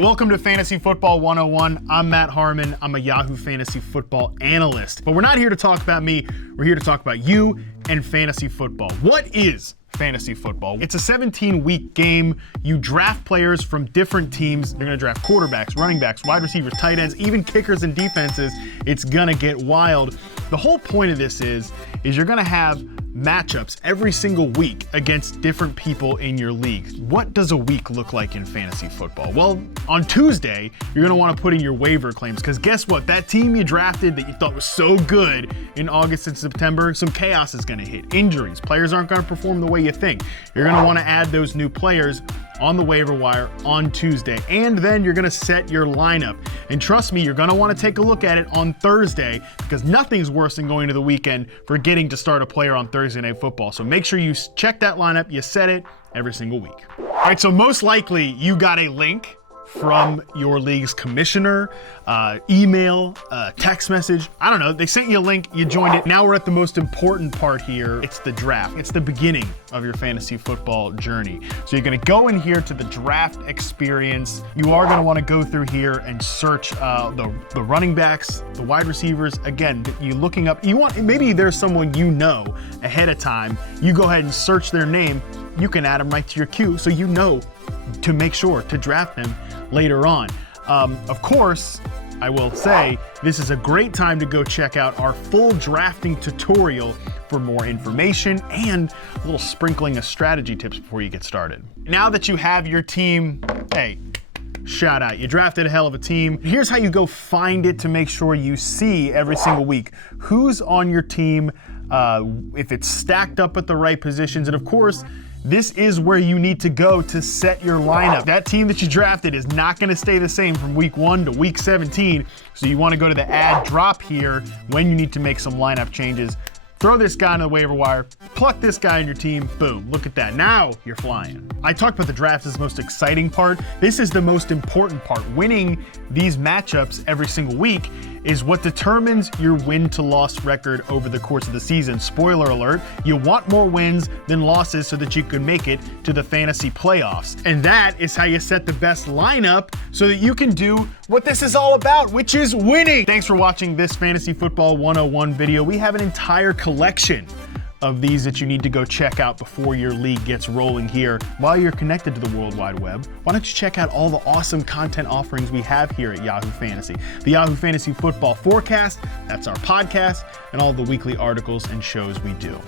Welcome to Fantasy Football 101. I'm Matt Harmon. I'm a Yahoo Fantasy Football analyst. But we're not here to talk about me. We're here to talk about you and fantasy football. What is fantasy football? It's a 17-week game. You draft players from different teams. They're going to draft quarterbacks, running backs, wide receivers, tight ends, even kickers and defenses. It's going to get wild. The whole point of this is you're going to have matchups every single week against different people in your league. What does a week look like in fantasy football? Well, on Tuesday, you're going to want to put in your waiver claims because guess what? That team you drafted that you thought was so good in August and September, some chaos is going to hit. Injuries. Players aren't going to perform the way you think. You're going to want to add those new players on the waiver wire on Tuesday. And then you're going to set your lineup. And trust me, you're going to want to take a look at it on Thursday because nothing's worse than going to the weekend forgetting to start a player on Thursday Night Football. So make sure you check that lineup, you set it every single week. All right, so most likely you got a link from your league's commissioner, email, text message. I don't know. They sent you a link, you joined it. Now we're at the most important part here. It's the draft. It's the beginning of your fantasy football journey. So you're going to go in here to the draft experience. You are going to want to go through here and search the running backs, the wide receivers. Again, you looking up, maybe there's someone you know ahead of time. You go ahead and search their name. You can add them right to your queue so you know to make sure to draft them later on. Of course, I will say this is a great time to go check out our full drafting tutorial for more information and a little sprinkling of strategy tips before you get started. Now that you have your team, hey, shout out. You drafted a hell of a team. Here's how you go find it to make sure you see every single week who's on your team, if it's stacked up at the right positions, and of course, this is where you need to go to set your lineup. That team that you drafted is not going to stay the same from week 1 to week 17. So you want to go to the add drop here when you need to make some lineup changes. Throw this guy on the waiver wire, pluck this guy on your team, boom, look at that. Now you're flying. I talked about the draft as the most exciting part. This is the most important part. Winning these matchups every single week is what determines your win to loss record over the course of the season. Spoiler alert, you want more wins than losses so that you can make it to the fantasy playoffs. And that is how you set the best lineup so that you can do what this is all about, which is winning. Thanks for watching this Fantasy Football 101 video. We have an entire collection of these that you need to go check out before your league gets rolling here. While you're connected to the World Wide Web, why don't you check out all the awesome content offerings we have here at Yahoo Fantasy. The Yahoo Fantasy Football Forecast, that's our podcast, and all the weekly articles and shows we do.